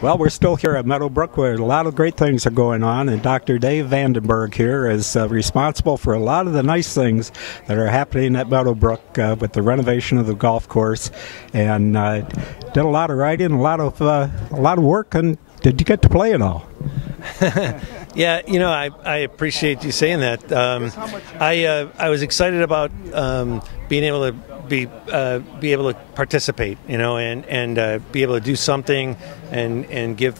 Well, we're still here at Meadowbrook where a lot of great things are going on, and Dr. Dave Vandenberg here is responsible for a lot of the nice things that are happening at Meadowbrook with the renovation of the golf course, and did a lot of writing, a lot of work. And did you get to play it all? Yeah, I appreciate you saying that. I was excited about being able to be able to participate, and be able to do something and give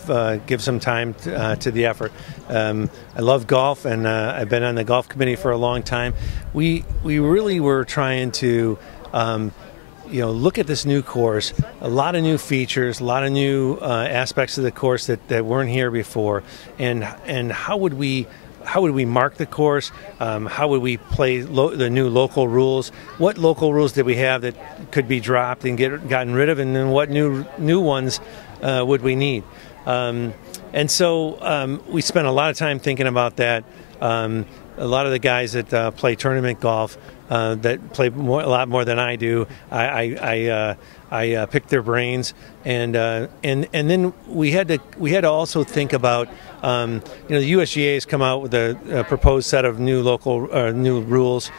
some time to the effort. I love golf, and I've been on the golf committee for a long time. We really were trying to look at this new course, a lot of new features, a lot of new aspects of the course that weren't here before, and how would we mark the course? How would we play the new local rules? What local rules did we have that could be dropped and gotten rid of, and then what new ones would we need? And so we spent a lot of time thinking about that. A lot of the guys that play tournament golf that play a lot more than I do, I picked their brains, and then we had to also think about the USGA has come out with a proposed set of new new rules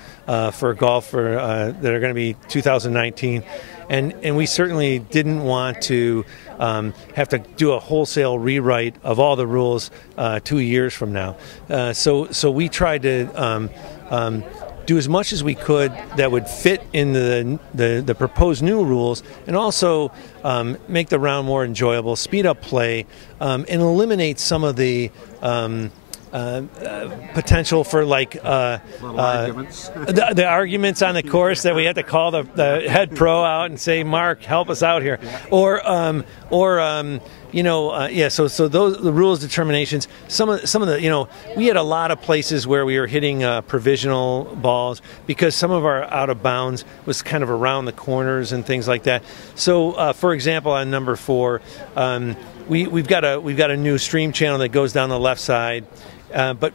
for golf that are going to be 2019, and we certainly didn't want to have to do a wholesale rewrite of all the rules 2 years from now. So we tried to do as much as we could that would fit in the proposed new rules, and also make the round more enjoyable, speed up play, and eliminate some of the potential for arguments. the arguments on the course that we had to call the head pro out and say, "Mark, help us out here," or So those the rules determinations. Some of the we had a lot of places where we were hitting provisional balls because some of our out of bounds was kind of around the corners and things like that. So for example, on number 4, we've got a new stream channel that goes down the left side. But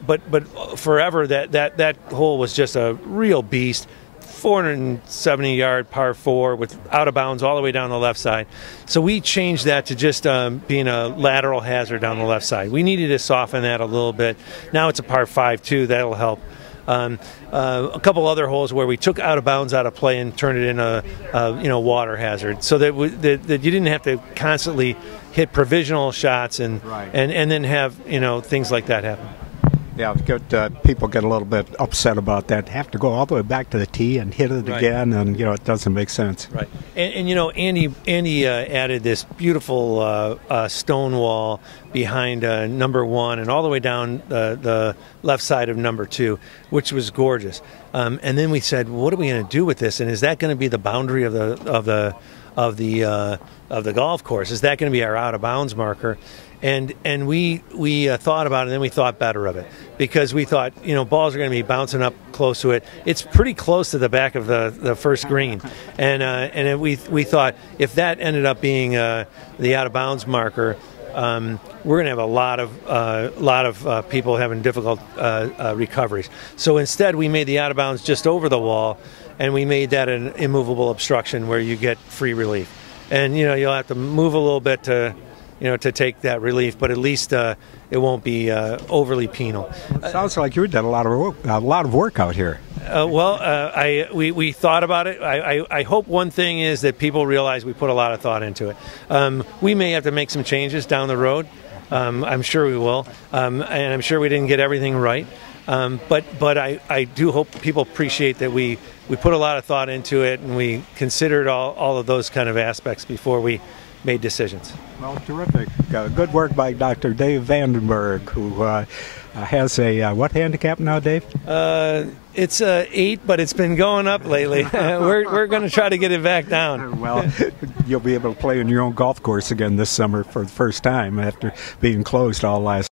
forever that hole was just a real beast, 470-yard par 4 with out of bounds all the way down the left side. So we changed that to just being a lateral hazard down the left side. We needed to soften that a little bit. Now it's a par 5 too. That'll help. A couple other holes where we took out of bounds out of play and turned it in a water hazard, so that that you didn't have to constantly hit provisional shots and then have things like that happen. Yeah, people get a little bit upset about that. Have to go all the way back to the tee and hit it again, and it doesn't make sense. Right. And Andy added this beautiful stone wall behind number 1 and all the way down the left side of number 2, which was gorgeous. And then we said, well, what are we going to do with this? And is that going to be the boundary of the golf course? Is that going to be our out of bounds marker? And we thought about it, and then we thought better of it, because we thought balls are going to be bouncing up close to it. It's pretty close to the back of the first green, and we thought if that ended up being the out of bounds marker, we're going to have a lot of people having difficult recoveries. So instead, we made the out of bounds just over the wall, and we made that an immovable obstruction where you get free relief. And you'll have to move a little bit to take that relief, but at least it won't be overly penal. It sounds like you did a lot of work out here. We thought about it. I hope one thing is that people realize we put a lot of thought into it. We may have to make some changes down the road. I'm sure we will, and I'm sure we didn't get everything right. But I do hope people appreciate that we put a lot of thought into it, and we considered all of those kind of aspects before we made decisions. Well, terrific. Good work by Dr. Dave Vandenberg, who has a what handicap now, Dave? It's 8, but it's been going up lately. We're going to try to get it back down. Well, you'll be able to play on your own golf course again this summer for the first time after being closed all last